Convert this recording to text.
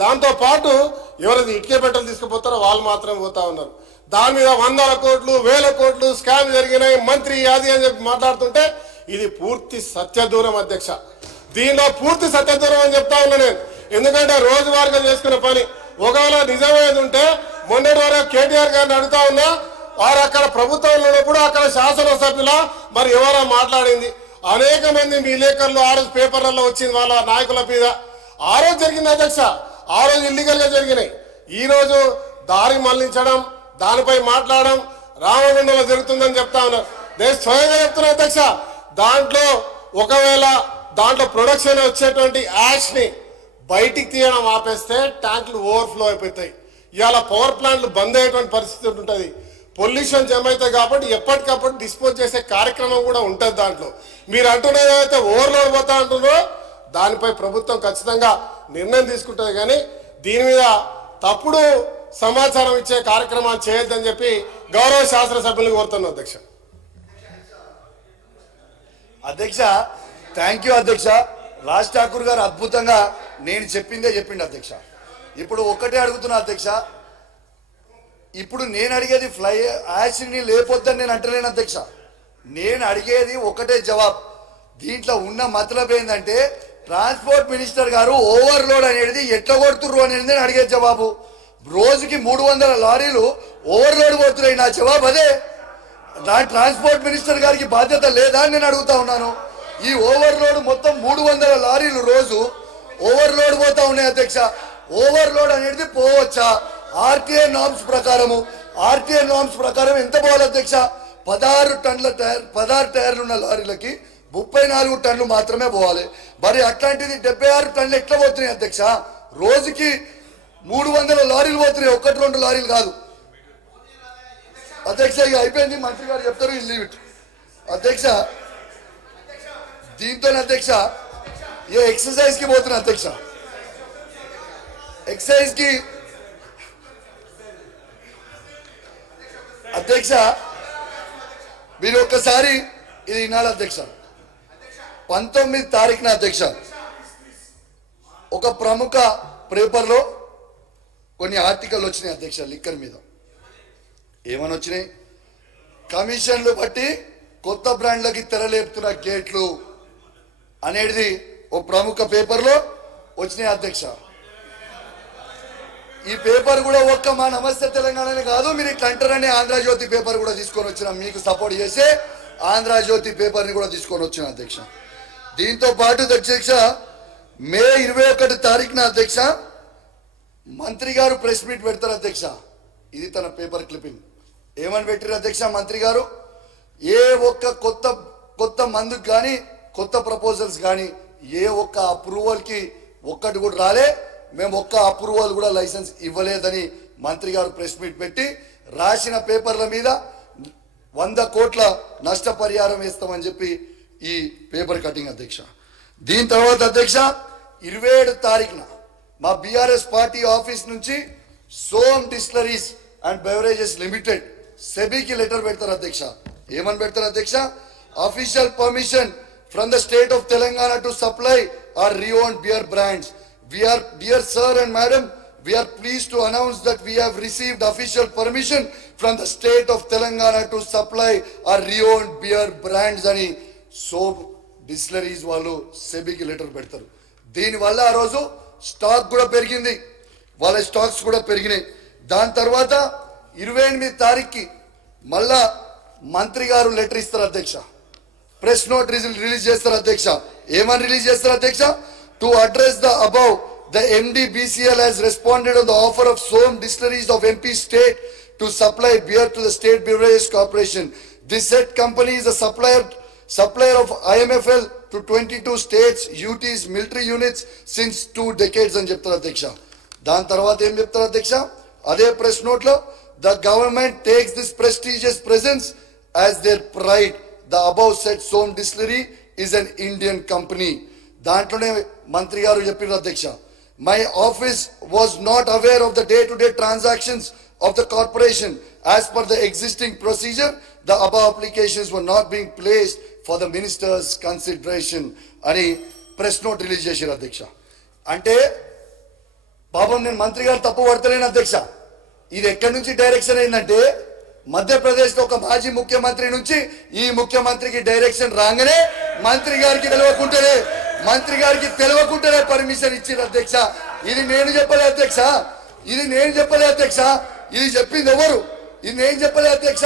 దాంతో పాటు ఎవరైతే ఇటుకే పెట్టలు తీసుకుపోతారో వాళ్ళు మాత్రమే పోతా ఉన్నారు. దాని మీద 100 కోట్లు 1000 కోట్లు స్కామ్ జరిగినాయి మంత్రి అది అని చెప్పి మాట్లాడుతుంటే ఇది పూర్తి సత్యదూరం అధ్యక్ష. దీనిలో పూర్తి సత్యదూరం అని చెప్తా ఉన్నా నేను. ఎందుకంటే రోజువారీగా చేసుకునే పని ఒకవేళ నిజమేది ఉంటే మొన్నటి వరకు కేటీఆర్ గారిని అడుగుతా ఉన్నా, వారు అక్కడ ప్రభుత్వంలో ఉన్నప్పుడు అక్కడ శాసనసభ్యుల మరి ఎవరో మాట్లాడింది, అనేక మంది విలేకరులు ఆ రోజు పేపర్లలో వచ్చింది వాళ్ళ నాయకుల మీద. ఆ రోజు జరిగింది అధ్యక్ష, ఆ రోజు ఇల్లీగల్ గా జరిగినాయి. ఈ రోజు దారి మళ్లించడం, దానిపై మాట్లాడడం రామగుండంలో జరుగుతుందని చెప్తా ఉన్నారు. నేను స్వయంగా చెప్తున్నా అధ్యక్ష, దాంట్లో ఒకవేళ దాంట్లో ప్రొడక్షన్ వచ్చేటువంటి యాష్ ని బయటికి తీయడం ఆపేస్తే ట్యాంకులు ఓవర్ఫ్లో అయిపోతాయి. ఇవాళ పవర్ ప్లాంట్లు బంద్ అయ్యేటువంటి పరిస్థితి ఉంటుంది. పొల్యూషన్ జమ అవుతాయి కాబట్టి ఎప్పటికప్పుడు డిస్పోజ్ చేసే కార్యక్రమం కూడా ఉంటుంది. దాంట్లో మీరు అంటున్నది ఏదైతే ఓవర్లోడ్ పోతా అంటున్నారో దానిపై ప్రభుత్వం ఖచ్చితంగా నిర్ణయం తీసుకుంటుంది. కానీ దీని మీద తప్పుడు సమాచారం ఇచ్చే కార్యక్రమాలు చేయొద్దని చెప్పి గౌరవ శాసనసభ్యులకు కోరుతున్నాను అధ్యక్ష. అధ్యక్ష థ్యాంక్ యూ అధ్యక్ష. రాజ్ ఠాకూర్ గారు అద్భుతంగా నేను చెప్పిందే చెప్పిండు అధ్యక్ష. ఇప్పుడు ఒక్కటే అడుగుతున్నా అధ్యక్ష, ఇప్పుడు నేను అడిగేది ఫ్లై యాసిడ్ని లేపొద్దని నేను అంటలేను అధ్యక్ష. నేను అడిగేది ఒకటే జవాబు. దీంట్లో ఉన్న మతలబ్ ఏంటంటే ట్రాన్స్పోర్ట్ మినిస్టర్ గారు ఓవర్లోడ్ అనేది ఎట్లా కొడుతుర్రు అనేది నేను అడిగే జవాబు. రోజుకి 300 లారీలు ఓవర్లోడ్ కొడుతున్నాయి. నా జవాబు అదే. నా ట్రాన్స్పోర్ట్ మినిస్టర్ గారికి బాధ్యత లేదా అని నేను అడుగుతా ఉన్నాను. ఈ ఓవర్లోడ్ మొత్తం 300 లారీలు రోజు ఓవర్లోడ్ పోతా ఉన్నాయి అధ్యక్ష. ఓవర్లోడ్ అనేది పోవచ్చా? ఆర్టీఏ నామ్స్ ప్రకారం ఎంత పోవాలి అధ్యక్ష? 16 టైర్లు ఉన్న లారీలకి 34 టన్నులు మాత్రమే పోవాలి. మరి అట్లాంటిది 76 టన్నులు ఎట్లా పోతున్నాయి అధ్యక్ష? రోజుకి 300 లారీలు పోతున్నాయి, 1-2 లారీలు కాదు అధ్యక్ష. ఇక అయిపోయింది, మంత్రి గారు చెప్తారు, ఇది లీవ్ ఇట్ అధ్యక్ష. దీంతో అధ్యక్ష ఏ ఎక్సర్సైజ్ కి పోతున్నా అధ్యక్ష. ఎక్సర్సైజ్ కి అధ్యక్ష మీరు ఒక్కసారి ఇది వినాలి అధ్యక్ష. 19 తారీఖున అధ్యక్ష ఒక ప్రముఖ పేపర్లో కొన్ని ఆర్టికల్ వచ్చినాయి అధ్యక్ష లిక్కర్ మీద. ఏమని వచ్చినాయి? కమిషన్లు బట్టి కొత్త బ్రాండ్లకి తెరలేపుతున్న గేట్లు అనేది ఓ ప్రముఖ పేపర్లో వచ్చినాయి అధ్యక్ష. ఈ పేపర్ కూడా ఒక్క మా నమస్తే తెలంగాణనే కాదు, మీరు ఇట్లా అంటారని ఆంధ్రజ్యోతి పేపర్ కూడా తీసుకొని వచ్చిన, మీకు సపోర్ట్ చేసే ఆంధ్రజ్యోతి పేపర్ని కూడా తీసుకొని వచ్చిన అధ్యక్ష. దీంతో పాటు అధ్యక్ష మే 21 తారీఖున అధ్యక్ష మంత్రి గారు ప్రెస్ మీట్ పెడతారు అధ్యక్ష. ఇది తన పేపర్ క్లిప్పింగ్. ఏమని పెట్టారు అధ్యక్ష మంత్రి గారు? ఏ ఒక్క కొత్త మందుకు కానీ కొత్త ప్రపోజల్స్ కానీ ఏ ఒక్క అప్రూవల్కి ఒక్కటి కూడా రాలే, మేము ఒక్క అప్రూవల్ కూడా లైసెన్స్ ఇవ్వలేదని మంత్రి గారు ప్రెస్ మీట్ పెట్టి రాసిన పేపర్ల మీద 100 కోట్ల నష్టపరిహారం వేస్తామని చెప్పి ఈ పేపర్ కటింగ్ అధ్యక్ష. దీని తర్వాత అధ్యక్ష 27 తారీఖున మా బీఆర్ఎస్ పార్టీ ఆఫీస్ నుంచి Som distilleries and beverages limited సెబీకి లెటర్ పెడతారు అధ్యక్ష. ఏమని పెడతారు అధ్యక్ష? Official permission from the state of Telangana to supply our re-owned beer brands. Dear sir and madam, we are pleased to announce that we have received official permission from the state of Telangana to supply our re-owned beer brands అని soap distilleries వాళ్ళు సెబీకి letter పెడతారు. దీనివల్ల ఆ రోజు stock కూడా పెరిగింది, వాళ్ళ stocks కూడా పెరిగినాయి. దాని తర్వాత 28 తారీఖుకి మళ్ళా మంత్రి గారు లెటర్ ఇస్తారు అధ్యక్ష. ప్రెస్ నోట్ రిలీజ్ చేస్తారు అధ్యక్ష. ఏమని రిలీజ్ చేస్తారు అధ్యక్ష? To address the above the MDBCL has responded on the offer of Som Distilleries of MP state to supply beer to the State Beverages Corporation. This said company is a supplier of IMFL to 22 states, UTs, military units since 2 decades అని చెప్తారు అధ్యక్ష. దాని తర్వాత ఏం చెప్తారు అధ్యక్ష? అదే press note లో the government takes this prestigious presence as their pride. The above said Som Distillery is an Indian company. దాంట్లోనే మంత్రి గారు చెప్పిన అధ్యక్ష, my office was not aware of the day-to-day transactions of the corporation. As per the existing procedure, the above applications were not being placed for the minister's consideration అని press note release చేశారు అధ్యక్ష. అంటే పాపం నేను మంత్రి గారు తప్పు పడతలేను అధ్యక్ష. ఇది ఎక్కడి నుంచి డైరెక్షన్ అయిందంటే మధ్యప్రదేశ్ లో ఒక మాజీ ముఖ్యమంత్రి నుంచి ఈ ముఖ్యమంత్రికి డైరెక్షన్ రాగానే మంత్రి గారికి తెలియకుండానే పర్మిషన్ ఇచ్చింది అధ్యక్ష. ఇది నేను చెప్పలే అధ్యక్ష, ఇది చెప్పింది ఎవరు? ఇది నేను చెప్పలే అధ్యక్ష.